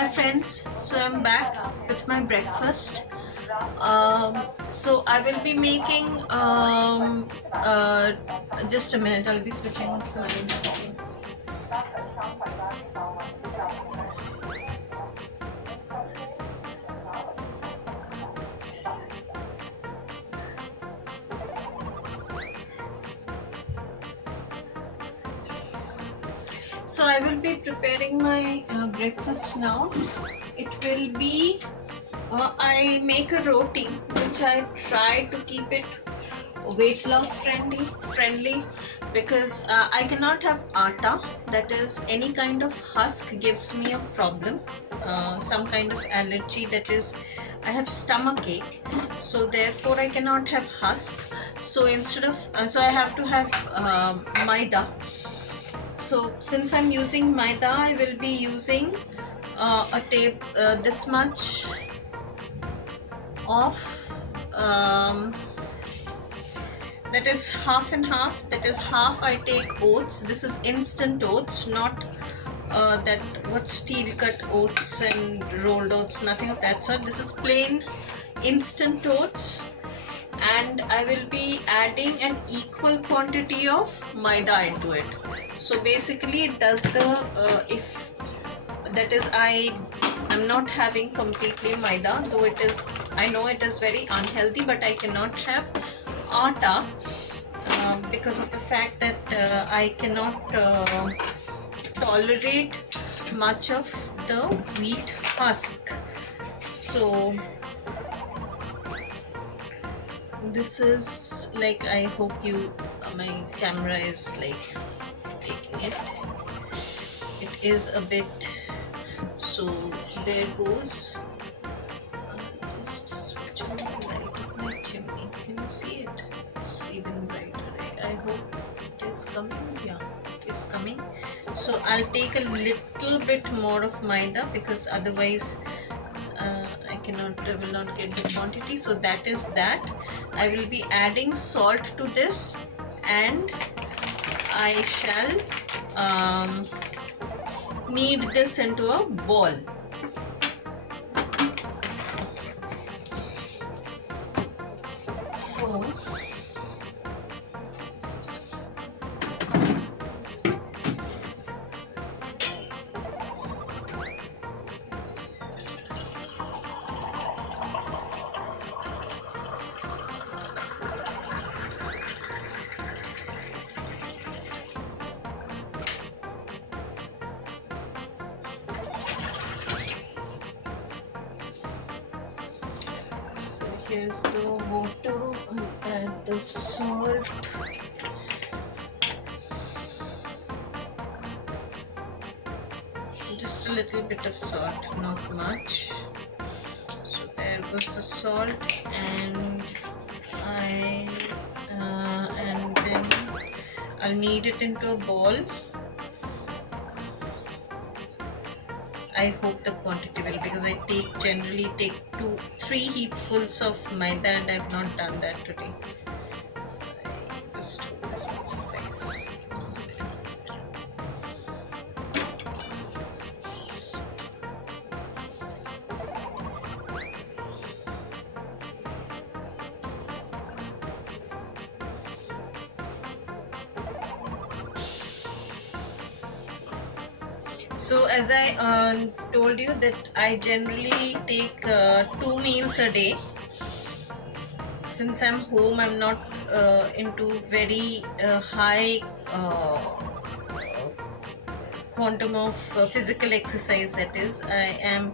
Hi friends, so I'm back with my breakfast. So I will be making just a minute, I'll be switching on silent. So I will be preparing my breakfast now. It will be I make a roti which I try to keep it weight loss friendly because I cannot have atta, that is any kind of husk gives me a problem, some kind of allergy, that is I have stomach ache, so therefore I cannot have husk. So instead of so I have to have maida. So since I'm using maida, I will be using a tape this much of that is half and half, that is half I take oats. This is instant oats, not that what steel cut oats and rolled oats, nothing of that sort. This is plain instant oats, and I will be adding an equal quantity of maida into it. So basically it does the if that is I'm not having completely maida, though it is, I know it is very unhealthy, but I cannot have atta because of the fact that I cannot tolerate much of the wheat husk. So this is like, I hope you my camera is like taking it. It is a bit, so there goes. Just switch on the light of my chimney. Can you see it? It's even brighter. I hope it is coming. Yeah, it is coming. So I'll take a little bit more of maida because otherwise I will not get the quantity. So that is that. I will be adding salt to this, and I shall knead this into a ball. So here's the water and the salt. Just a little bit of salt, not much. So there goes the salt, and and then I'll knead it into a ball. I hope the quantity will, because I generally take 2-3 heapfuls of maida, and I've not done that today. I just hope this will suffice. So as I told you that I generally take 2 meals a day. Since I'm home, I'm not into very high quantum of physical exercise, that is I am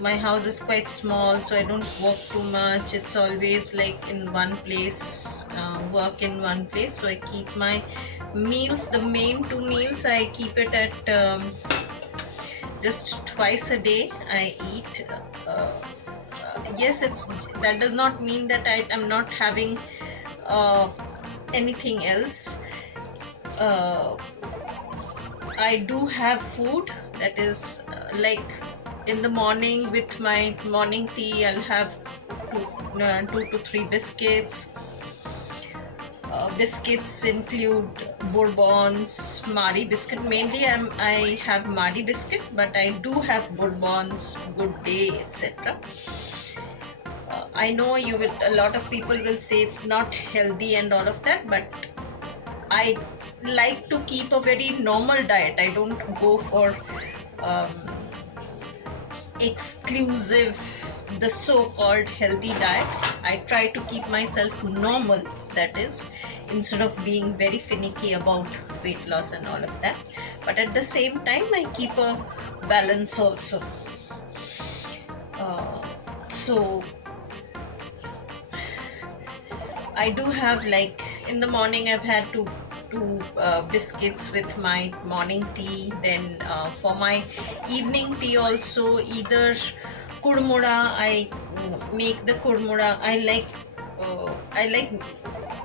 my house is quite small, so I don't walk too much. It's always like in one place, work in one place. So I keep my meals, the main 2 meals, I keep it at just twice a day I eat. Yes, that does not mean that I'm not having anything else. I do have food, that is like in the morning with my morning tea, I'll have 2 to 3 biscuits. biscuits include Bourbons, Mari biscuit. Mainly I have Mari biscuit, but I do have Bourbons, Good Day, etc. I know a lot of people will say it's not healthy and all of that, but I like to keep a very normal diet. I don't go for um, exclusive, the so-called healthy diet. I try to keep myself normal, that is, instead of being very finicky about weight loss and all of that. But at the same time, I keep a balance also. So I do have, like, in the morning I've had two biscuits with my morning tea. Then for my evening tea also, either kurmura, I make the kurmura. I like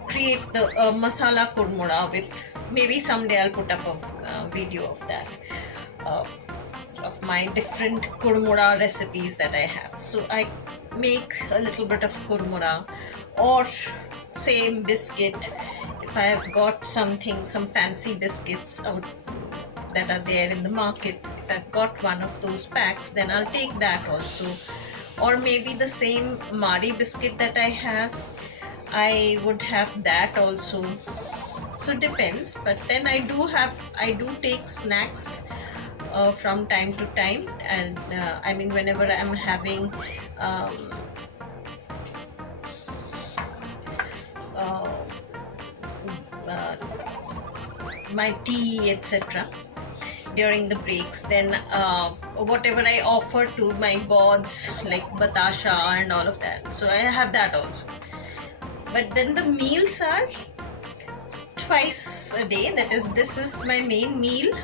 create the masala kurmura with, maybe someday I'll put up a video of that, uh, of my different kurmura recipes that I have. So I make a little bit of kurmura, or same biscuit. If I have got some fancy biscuits out that are there in the market, if I've got one of those packs, then I'll take that also. Or maybe the same Mari biscuit that I have, I would have that also. So depends. But then I do take snacks from time to time. And I mean, whenever I'm having uh, my tea, etc., during the breaks, then whatever I offer to my gods, like batasha and all of that, so I have that also. But then the meals are twice a day, that is, this is my main meal,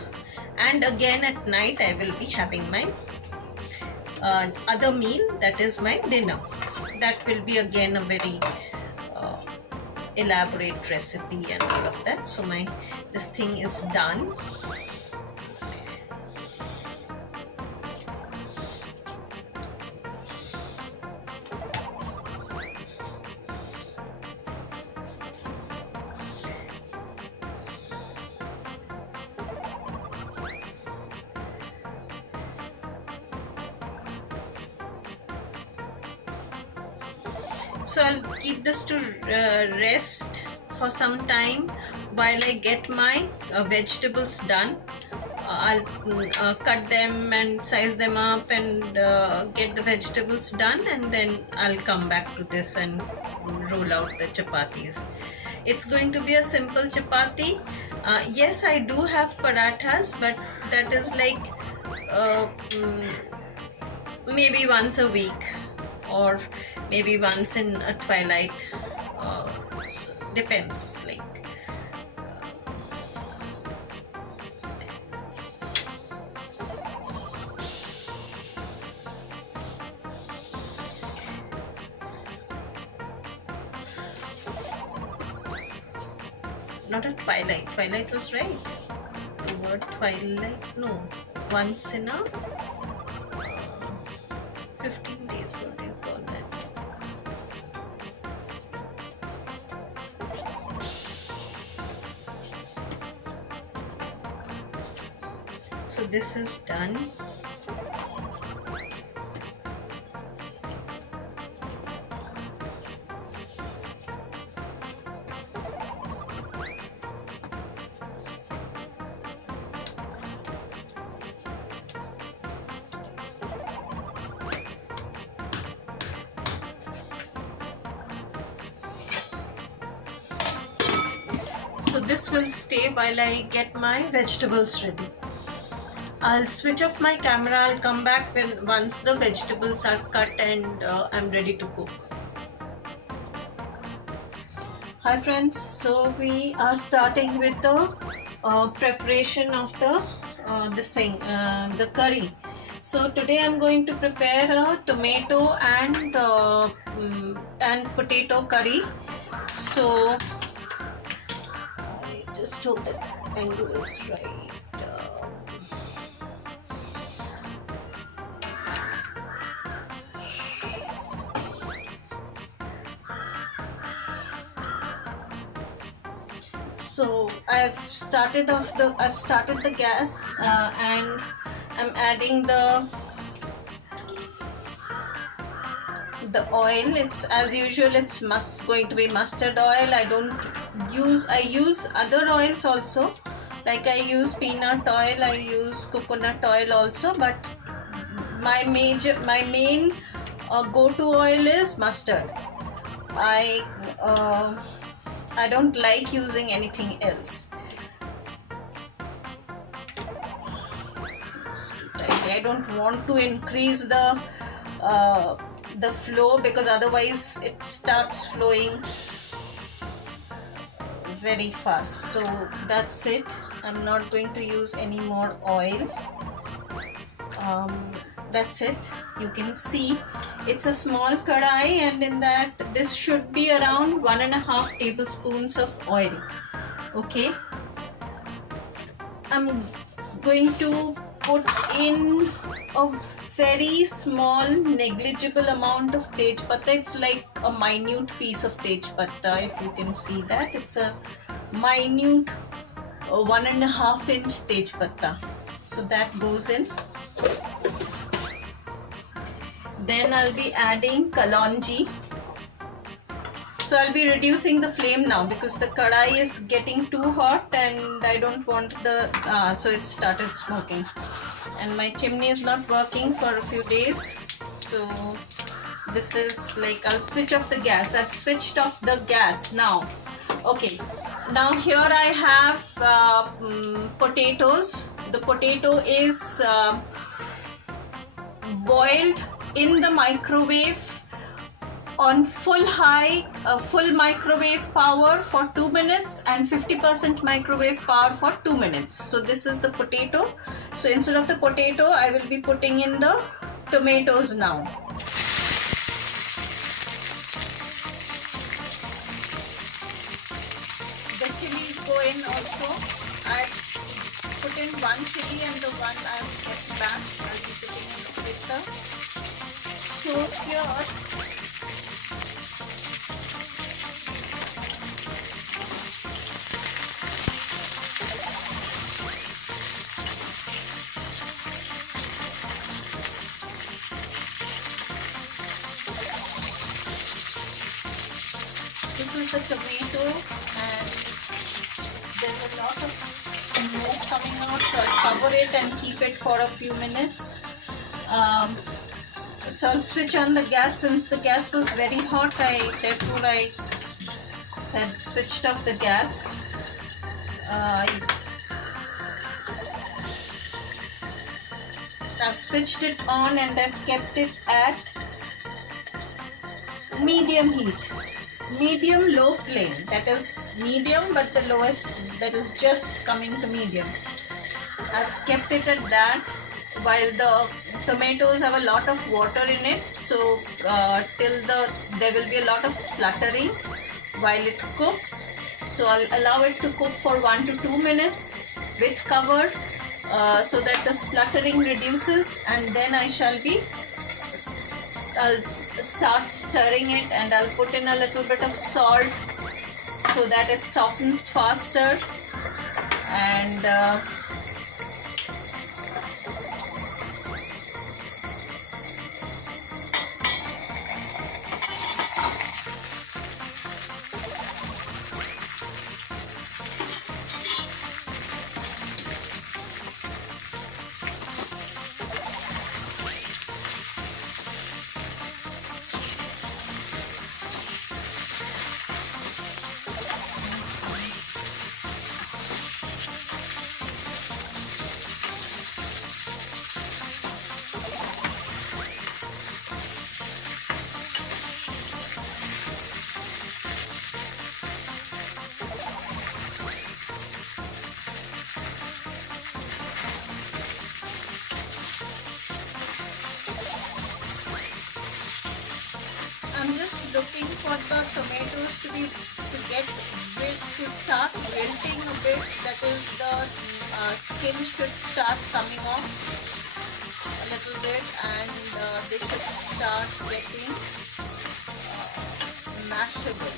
and again at night I will be having my other meal, that is my dinner. That will be again a very elaborate recipe and all of that. So this thing is done. So I'll keep this to rest for some time while I get my vegetables done. I'll cut them and size them up and get the vegetables done, and then I'll come back to this and roll out the chapatis. It's going to be a simple chapati. Yes, I do have parathas, but that is like maybe once a week, or maybe once in a twilight. So depends, like not a twilight. Twilight was right. The word twilight, no. Once in a 15 days, what do you call that? So this is done. So this will stay while I get my vegetables ready. I'll switch off my camera. I'll come back once the vegetables are cut and I'm ready to cook. Hi friends, so we are starting with the preparation of the the curry. So today I'm going to prepare a tomato and potato curry. So I just hope that angle is right. So I've started the gas, and I'm adding the oil. It's as usual, it's going to be mustard oil. I use other oils also, like I use peanut oil, I use coconut oil also, but my main go-to oil is mustard. I uh, I don't like using anything else. I don't want to increase the flow, because otherwise it starts flowing very fast. So that's it. I'm not going to use any more oil. That's it. You can see it's a small kadai, and in that this should be around 1.5 tablespoons of oil. Okay, I'm going to put in a very small negligible amount of tej patta. It's like a minute piece of tej patta. If you can see that, it's a minute 1.5 inch tej patta. So that goes in. Then I'll be adding kalonji. So I'll be reducing the flame now, because the kadai is getting too hot and I don't want so it started smoking, and my chimney is not working for a few days. So this is like, I'll switch off the gas. I've switched off the gas now. Okay, now here I have potatoes. The potato is boiled in the microwave on full microwave power for 2 minutes and 50% microwave power for 2 minutes. So this is the potato. So instead of the potato, I will be putting in the tomatoes now. The chilies go in also. I put in one chili, and the one I've kept back, I'll be putting in later. So here this is the tomato, and there's a lot of smoke coming out, so I'll cover it and keep it for a few minutes. So I'll switch on the gas. Since the gas was very hot, therefore I had switched off the gas. I've switched it on and I've kept it at medium heat. Medium low flame, that is medium, but the lowest, that is just coming to medium. I've kept it at that, while the tomatoes have a lot of water in it, so there will be a lot of spluttering while it cooks. So I'll allow it to cook for 1 to 2 minutes with cover, so that the spluttering reduces, and then I'll start stirring it, and I'll put in a little bit of salt so that it softens faster. And looking for the tomatoes to start wilting a bit. That is, the skin should start coming off a little bit, and they should start getting mashable.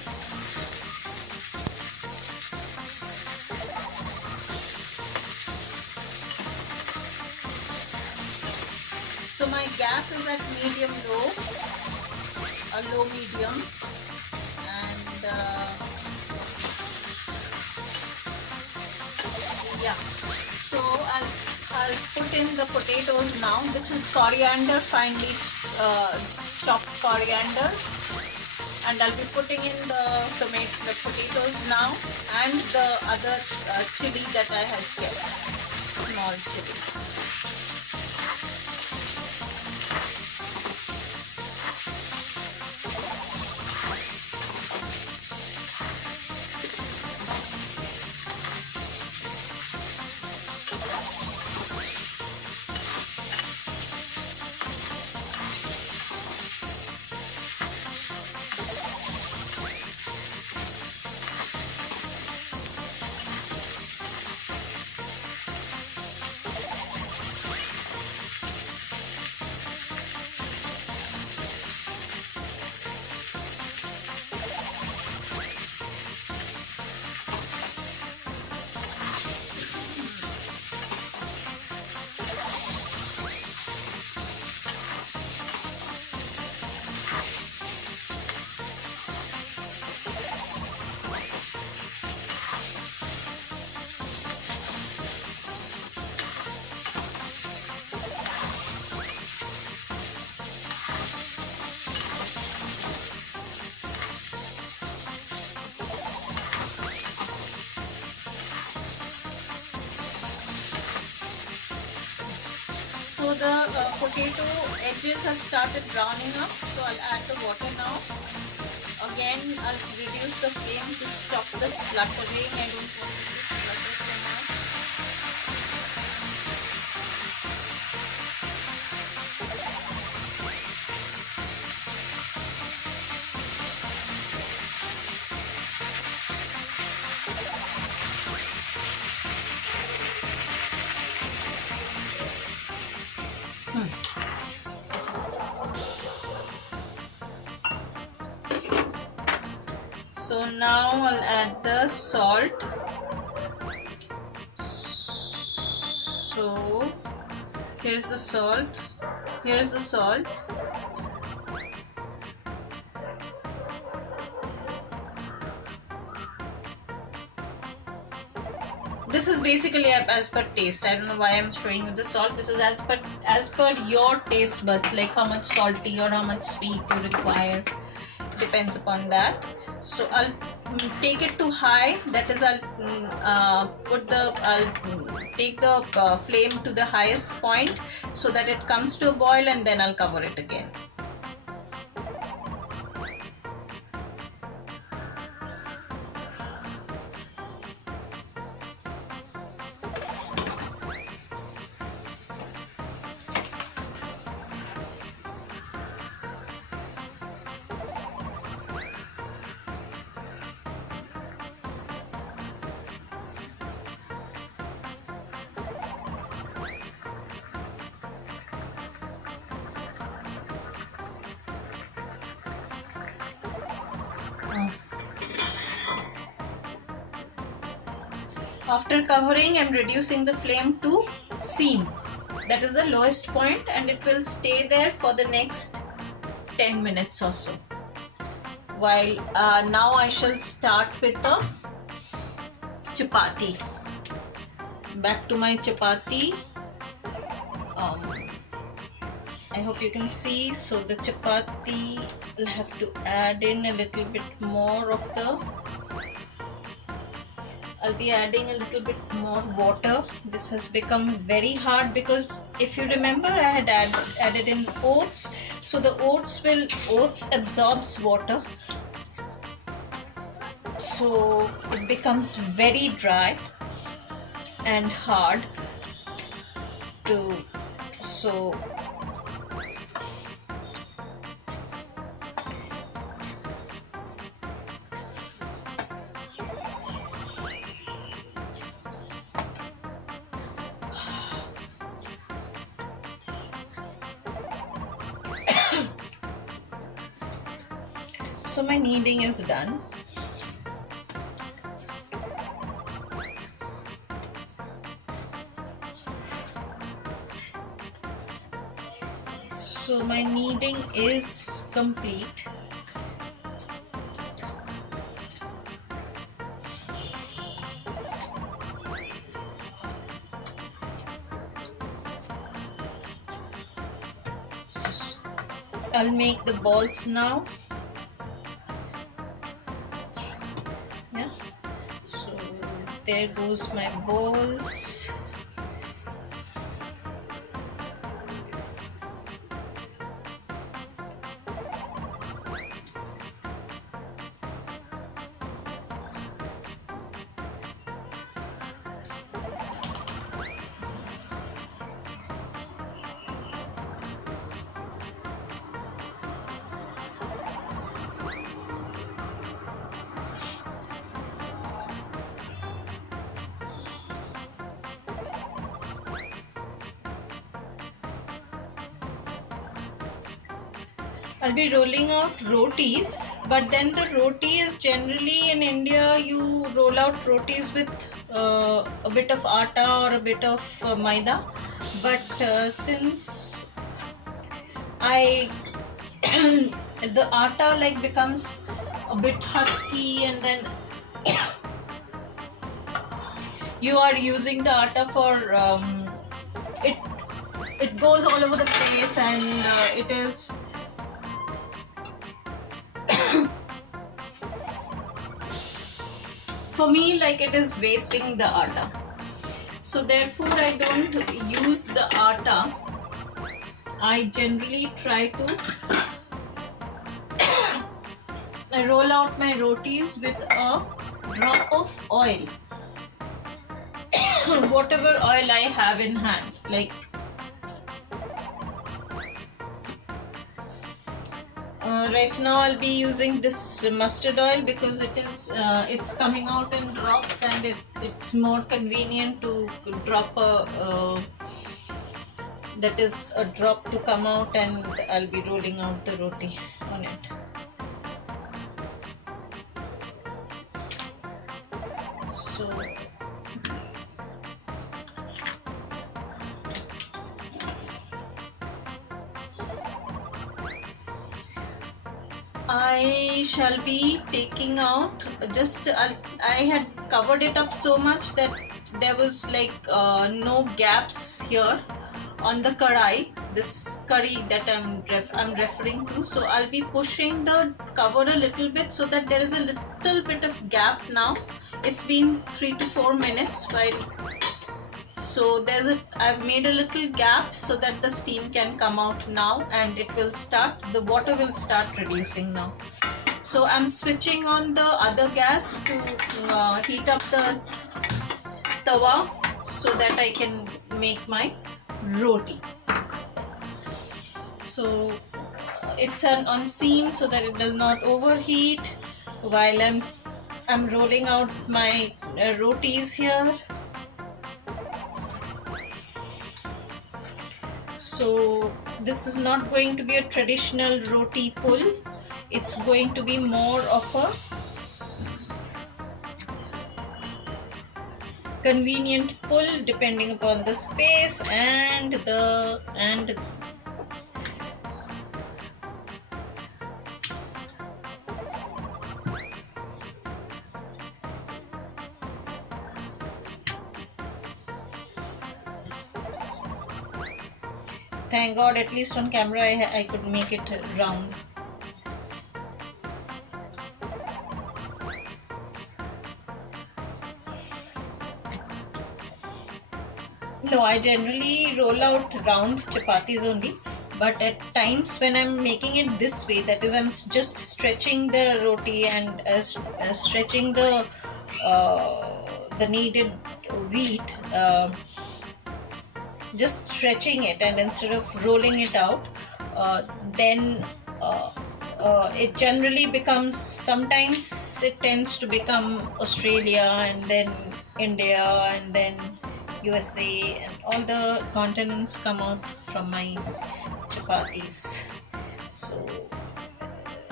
gas is at medium low, a low medium, and yeah. So I'll put in the potatoes now. This is coriander, finely chopped coriander, and I'll be putting in the potatoes now, and the other chili that I had kept, small chili. So the potato edges have started browning up, so I'll add the water now. Again, I'll reduce the flame to stop the spluttering. I don't want it to splutter so So now I'll add the salt. So here's the salt. Here is the salt. This is basically as per taste. I don't know why I'm showing you the salt. This is as per your taste buds, like how much salty or how much sweet you require. Depends upon that. So I'll take it to high. That is, I'll take the flame to the highest point so that it comes to a boil, and then I'll cover it again. After covering, I'm reducing the flame to seam. That is the lowest point, and it will stay there for the next 10 minutes or so. While now I shall start with the chapati. Back to my chapati. I hope you can see. So the chapati, I'll have to add in a little bit more of the I'll be adding a little bit more water. This has become very hard because if you remember, I had added in oats. So the oats absorbs water. So it becomes very dry and hard to So my kneading is done. So my kneading is complete. I'll make the balls now. Yeah. So there goes my balls. I'll be rolling out rotis, but then the roti is generally in India, you roll out rotis with a bit of atta or a bit of maida. But since I the atta like becomes a bit husky, and then you are using the atta for it it goes all over the place, and it is for me like it is wasting the atta. So therefore I don't use the atta. I generally try to roll out my rotis with a drop of oil. Whatever oil I have in hand, like right now I'll be using this mustard oil because it's coming out in drops, and it's more convenient to drop that is a drop to come out, and I'll be rolling out the roti on it. So I shall be taking out just I had covered it up so much that there was like no gaps here on the kadai, this curry that I'm referring to. So I'll be pushing the cover a little bit so that there is a little bit of gap now. It's been 3 to 4 minutes so I've made a little gap so that the steam can come out now, and the water will start reducing now. So I'm switching on the other gas to heat up the tawa so that I can make my roti. So it's on seam so that it does not overheat while I'm rolling out my rotis here. So this is not going to be a traditional roti pull. It's going to be more of a convenient pull depending upon the space and thank God, at least on camera I could make it round. No, I generally roll out round chapatis only, but at times when I'm making it this way, that is, I'm just stretching the roti and stretching the kneaded wheat, just stretching it, and instead of rolling it out, then it generally becomes, sometimes it tends to become Australia, and then India, and then USA, and all the continents come out from my chapatis. So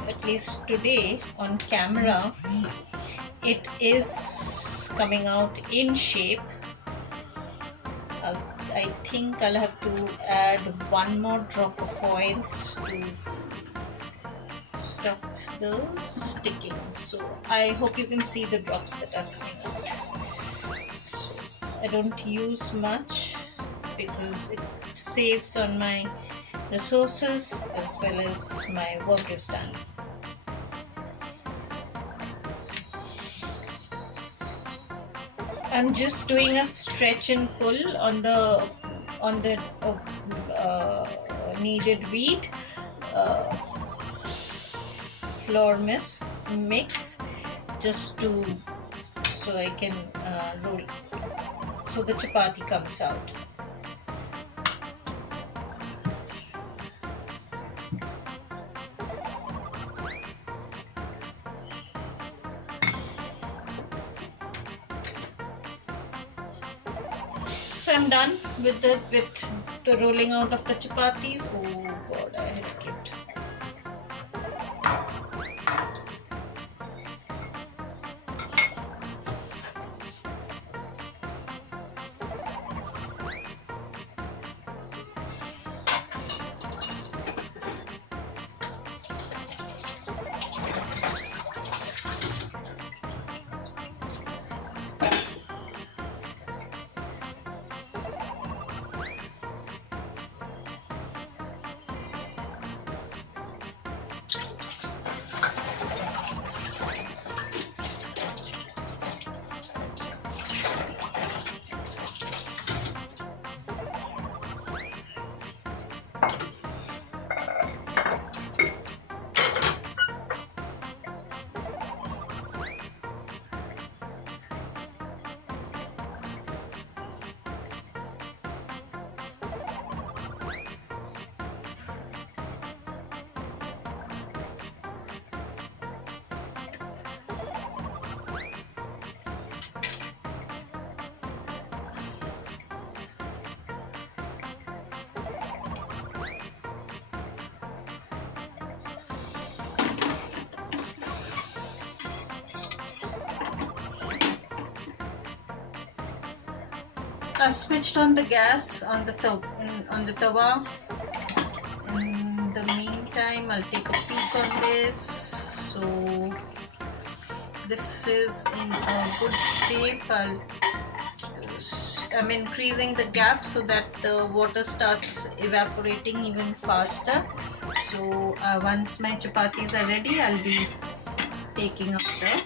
at least today on camera it is coming out in shape. I think I'll have to add one more drop of oils to stop the sticking. So I hope you can see the drops that are coming out. So I don't use much because it saves on my resources as well as my work is done. I'm just doing a stretch and pull on the kneaded wheat uh, flour mix just to so I can roll so the chapati comes out. So I'm done with the rolling out of the chapatis. Oh god, I had kept. I've switched on the gas on the tawa. In the meantime, I'll take a peek on this. So this is in a good shape. I'm increasing the gap so that the water starts evaporating even faster. So once my chapatis are ready, I'll be taking up the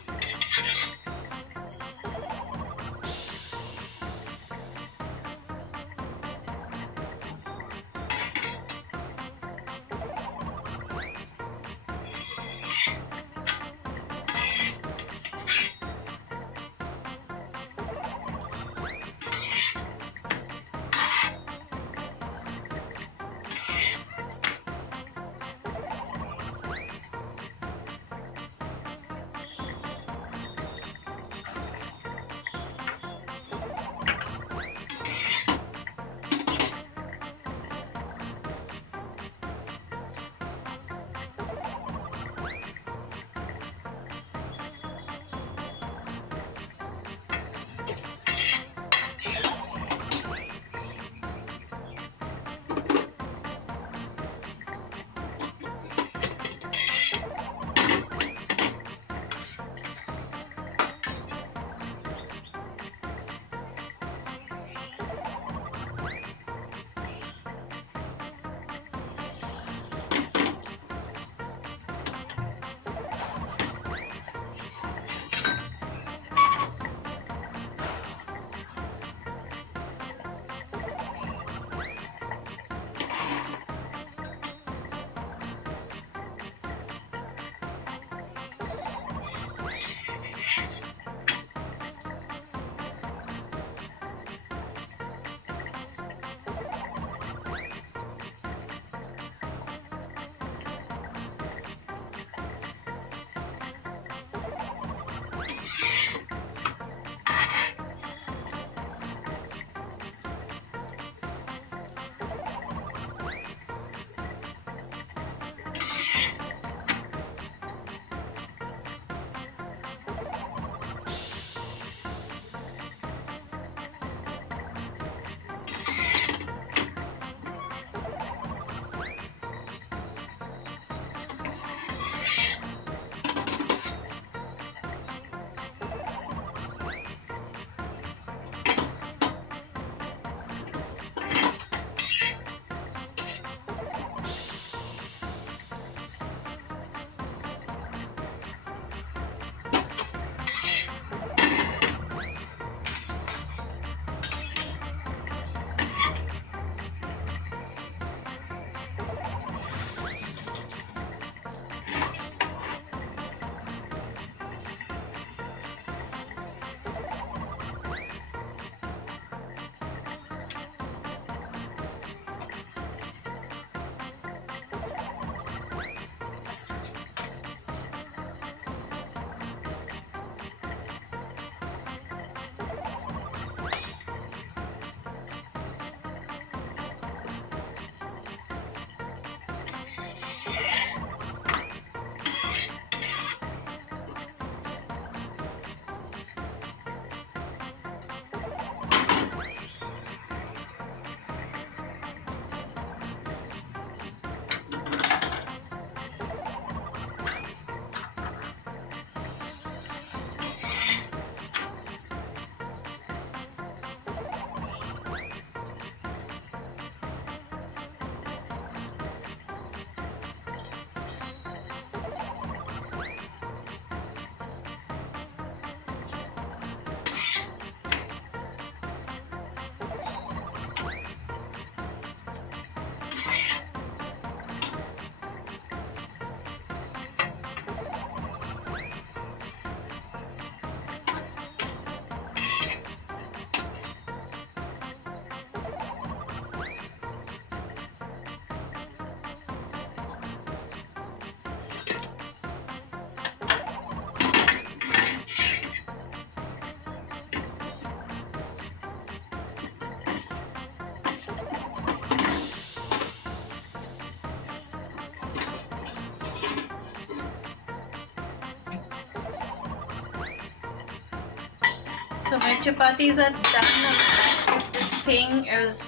So my chapatis are done. This thing is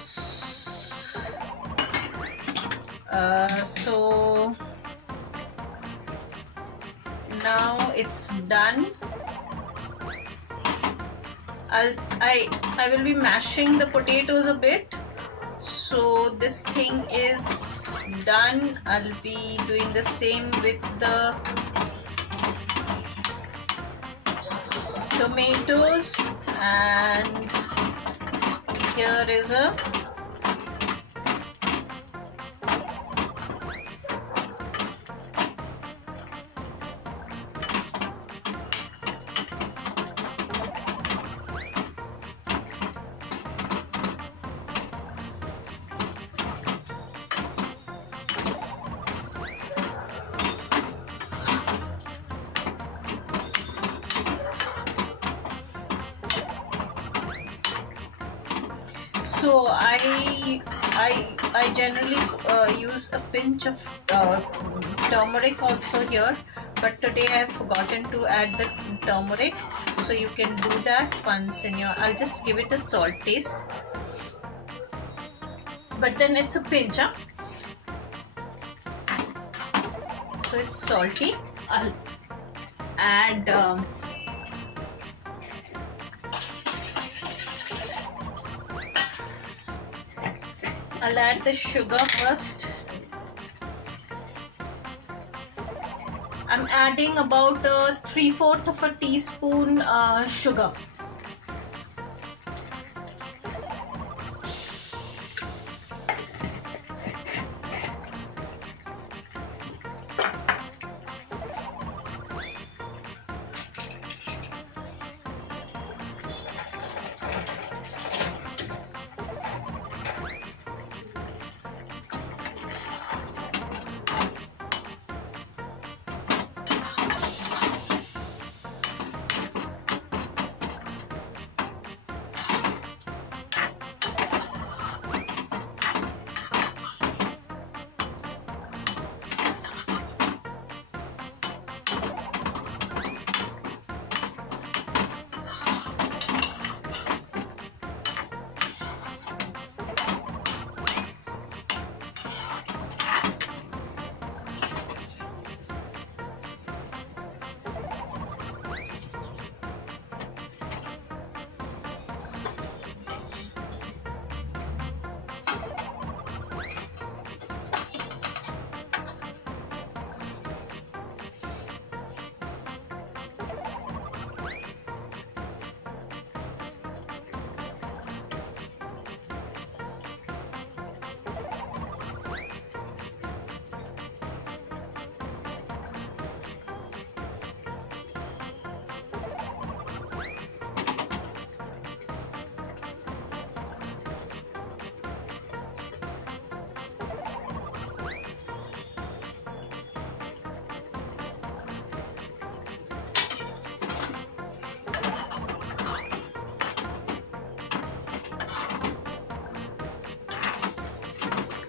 so now it's done. I will be mashing the potatoes a bit. So this thing is done. I'll be doing the same with the tomatoes, and here is a so I generally use a pinch of turmeric also here, but today I have forgotten to add the turmeric, so you can do that once in your. I'll just give it a salt taste, but then it's a pinch, huh? So it's salty. I'll add the sugar first. I'm adding about 3/4 of a teaspoon sugar.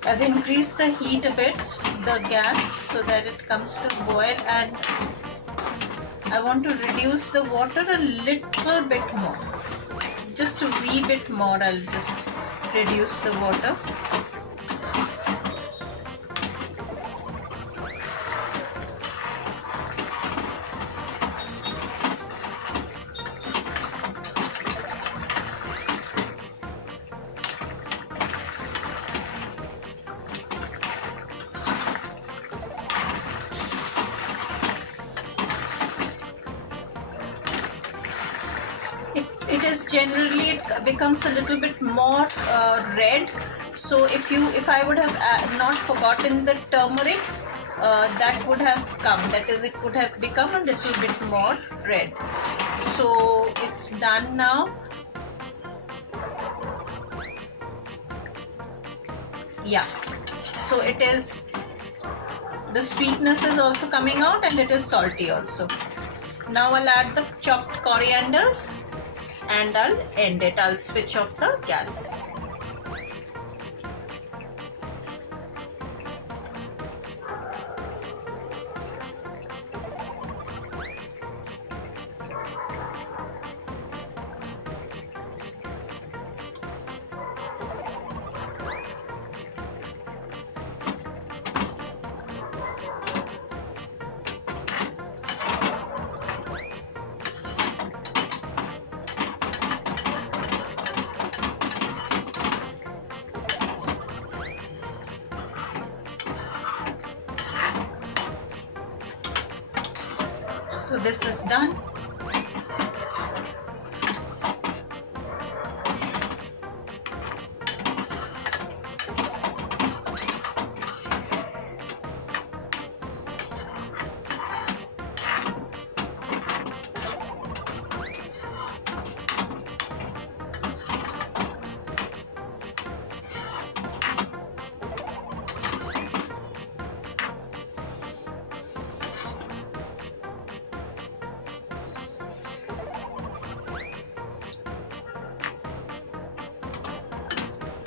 I've increased the heat a bit, the gas, so that it comes to boil, and I want to reduce the water a little bit more. Just a wee bit more, I'll just reduce the water. It becomes a little bit more red. So if I would have not forgotten the turmeric, that would have come. That is, it would have become a little bit more red. So it's done now. Yeah. So it is. The sweetness is also coming out, and it is salty also. Now I'll add the chopped corianders. And I'll end it. I'll switch off the gas. So this is done.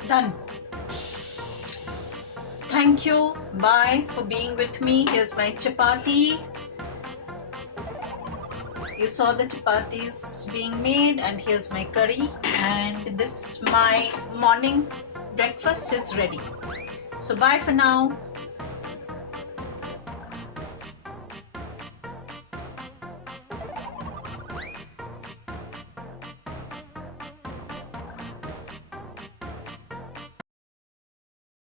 Done. Thank you. Bye for being with me. Here's my chapati. You saw the chapatis being made, and here's my curry, and this my morning breakfast is ready. So bye for now.